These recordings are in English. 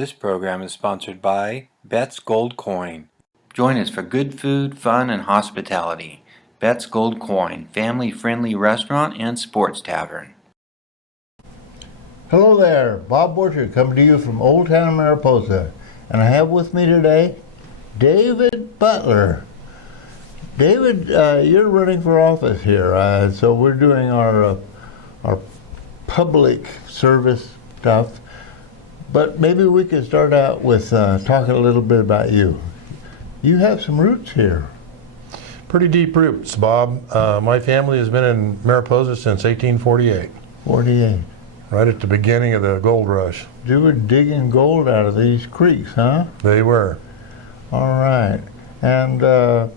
This program is sponsored by Bet's Gold Coin. Join us for good food, fun, and hospitality. Bet's Gold Coin, family-friendly restaurant and sports tavern. Hello there, Bob Borchard coming to you from Old Town Mariposa. And I have with me today David Butler. David, you're running for office here, so we're doing our public service stuff. But maybe we could start out with talking a little bit about you. You have some roots here. Pretty deep roots, Bob. My family has been in Mariposa since 1848. 48. Right at the beginning of the gold rush. You were digging gold out of these creeks, huh? They were. All right. And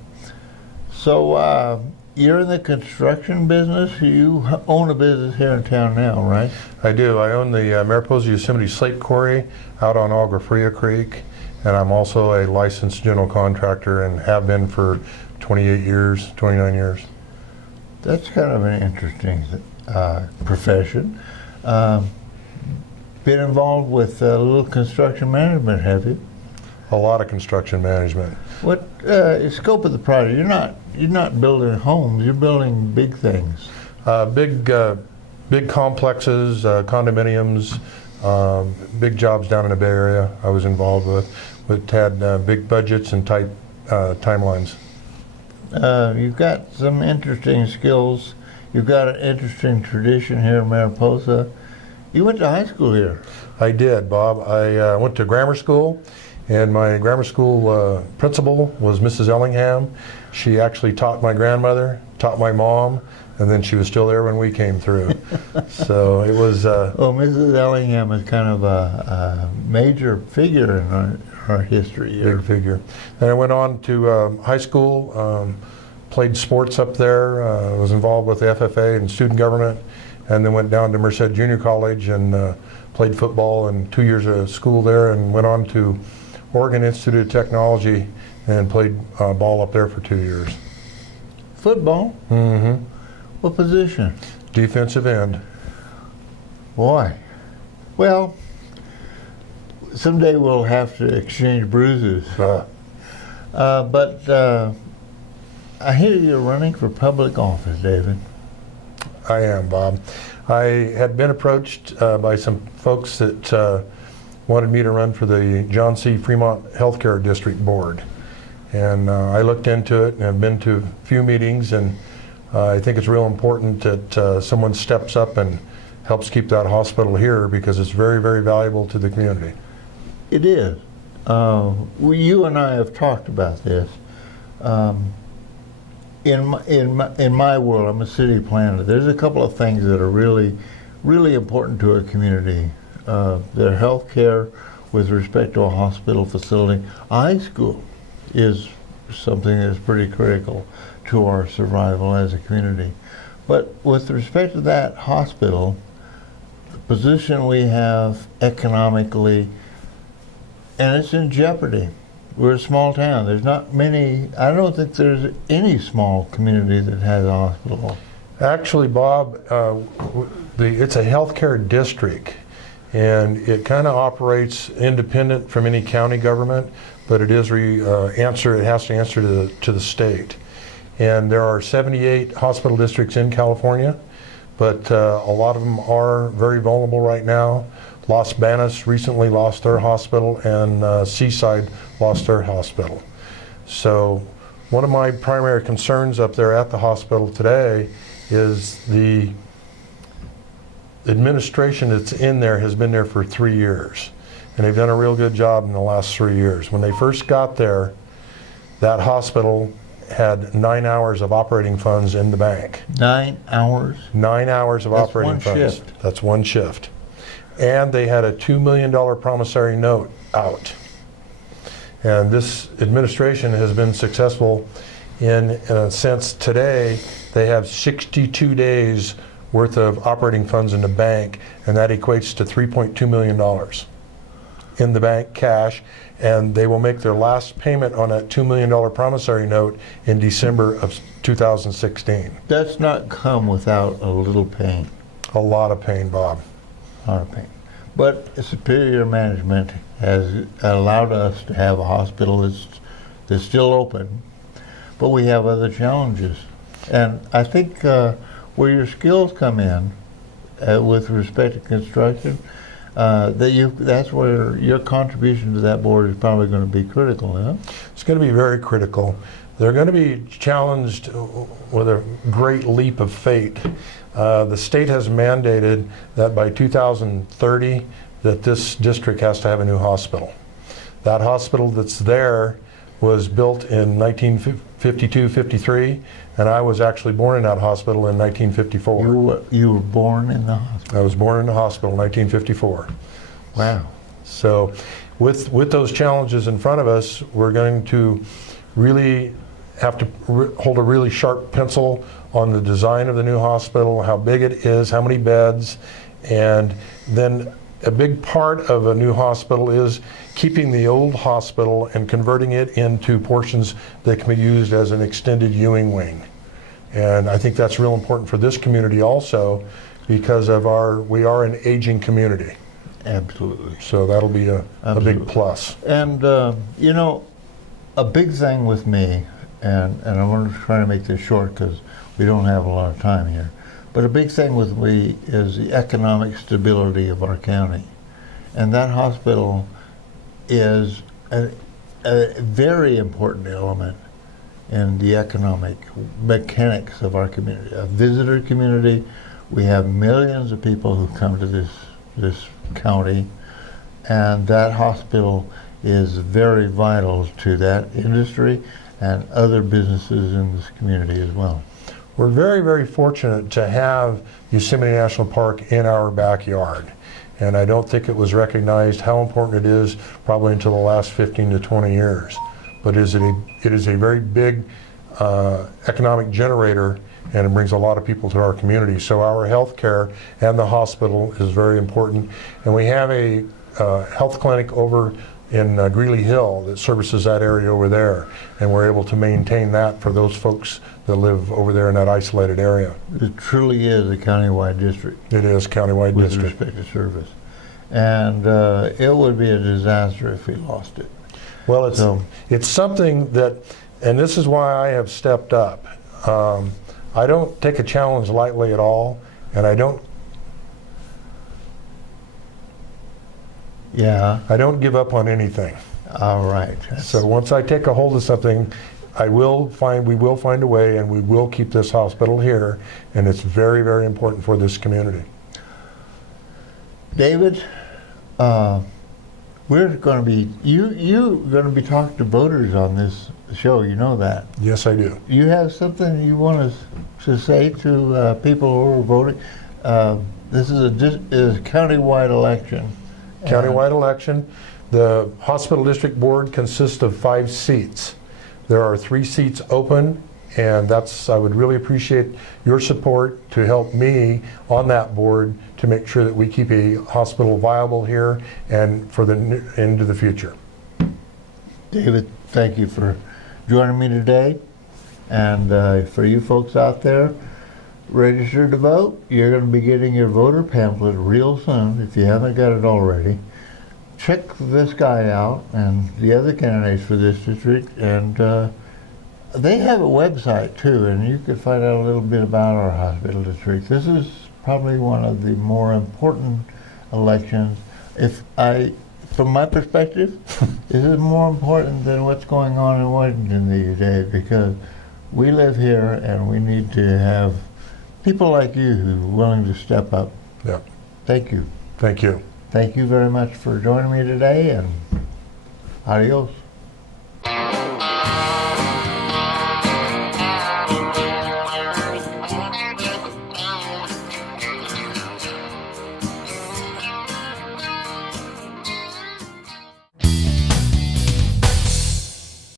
so you're in the construction business. You own a business here in town now, right? I do. I own the Mariposa Yosemite Slate Quarry out on Agua Fria Creek, and I'm also a licensed general contractor and have been for 28 years, 29 years. That's kind of an interesting profession. Been involved with a little construction management, have you? A lot of construction management. What scope of the project? You're not building homes. You're building big things. Big complexes, condominiums, big jobs down in the Bay Area. I was involved with had big budgets and tight timelines. You've got some interesting skills. You've got an interesting tradition here in Mariposa. You went to high school here. I did, Bob. I went to grammar school, and my grammar school principal was Mrs. Ellingham. She actually taught my grandmother, taught my mom, and then she was still there when we came through. So it was... Well, Mrs. Ellingham is kind of a major figure in our history here. Big figure. Then I went on to high school, played sports up there, was involved with the FFA and student government, and then went down to Merced Junior College and played football and 2 years of school there, and went on to Oregon Institute of Technology and played ball up there for 2 years. Football? Mm-hmm. What position? Defensive end. Boy. Well, someday we'll have to exchange bruises. But I hear you're running for public office, David. I am, Bob. I had been approached by some folks that wanted me to run for the John C. Fremont Healthcare District Board. And I looked into it and have been to a few meetings, and I think it's real important that someone steps up and helps keep that hospital here, because it's very, very valuable to the community. It is. You and I have talked about this. In my world, I'm a city planner. There's a couple of things that are really, really important to a community. Their health care with respect to a hospital facility. High school is something that's pretty critical to our survival as a community. But with respect to that hospital, the position we have economically, and it's in jeopardy. We're a small town. There's not many, I don't think there's any small community that has a hospital. Actually, Bob, it's a healthcare district, and it kind of operates independent from any county government, but it is it has to answer to the state. And there are 78 hospital districts in California, but a lot of them are very vulnerable right now. Los Banos recently lost their hospital, and Seaside lost their hospital. So one of my primary concerns up there at the hospital today is the administration that's in there has been there for 3 years, and they've done a real good job in the last 3 years. When they first got there, that hospital had 9 hours of operating funds in the bank. 9 hours? 9 hours of operating funds. That's one shift. That's one shift. And they had a $2 million promissory note out. And this administration has been successful in a sense. Today, they have 62 days worth of operating funds in the bank, and that equates to $3.2 million in the bank cash, and they will make their last payment on that $2 million promissory note in December of 2016. That's not come without a little pain. A lot of pain, Bob. A lot of pain. But superior management has allowed us to have a hospital that's still open, but we have other challenges. And I think where your skills come in with respect to construction, that's where your contribution to that board is probably going to be critical, huh? It's going to be very critical. They're going to be challenged with a great leap of fate. The state has mandated that by 2030 that this district has to have a new hospital. That hospital that's there was built in 1952-53, and I was actually born in that hospital in 1954. You were born in the hospital? I was born in the hospital in 1954. Wow. So with those challenges in front of us, we're going to really have to hold a really sharp pencil on the design of the new hospital, how big it is, how many beds, and then a big part of a new hospital is keeping the old hospital and converting it into portions that can be used as an extended Ewing wing. And I think that's real important for this community also, because of we are an aging community. Absolutely. So that'll be a big plus. And you know, a big thing with me, and I'm going to try to make this short because we don't have a lot of time here, but a big thing with me is the economic stability of our county. And that hospital is a very important element in the economic mechanics of our community. A visitor community, we have millions of people who come to this county, and that hospital is very vital to that industry and other businesses in this community as well. We're very, very fortunate to have Yosemite National Park in our backyard. And I don't think it was recognized how important it is probably until the last 15 to 20 years. But it is a very big economic generator, and it brings a lot of people to our community. So our health care and the hospital is very important. And we have a health clinic over in Greeley Hill that services that area over there, and we're able to maintain that for those folks that live over there in that isolated area. It truly is a countywide district. It is a countywide with district. respect to service. And it would be a disaster if we lost it. Well, it's something that, and this is why I have stepped up. I don't take a challenge lightly at all, and I don't give up on anything. All right. So once I take a hold of something, we will find a way, and we will keep this hospital here, and it's very, very important for this community. David, we're going to be, you're going to be talking to voters on this show, you know that. Yes, I do. You have something you want us to say to people who are voting? This is a countywide election. Countywide election. The Hospital District Board consists of 5 seats. There are 3 seats open, and I would really appreciate your support to help me on that board to make sure that we keep a hospital viable here and for into the future. David, thank you for joining me today. And for you folks out there, register to vote. You're going to be getting your voter pamphlet real soon if you haven't got it already. Check this guy out and the other candidates for this district, and they have a website too, and you can find out a little bit about our hospital district. This is probably one of the more important elections. From my perspective, this is more important than what's going on in Washington these days, because we live here and we need to have people like you who are willing to step up. Yeah. Thank you. Thank you. Thank you very much for joining me today, and adios.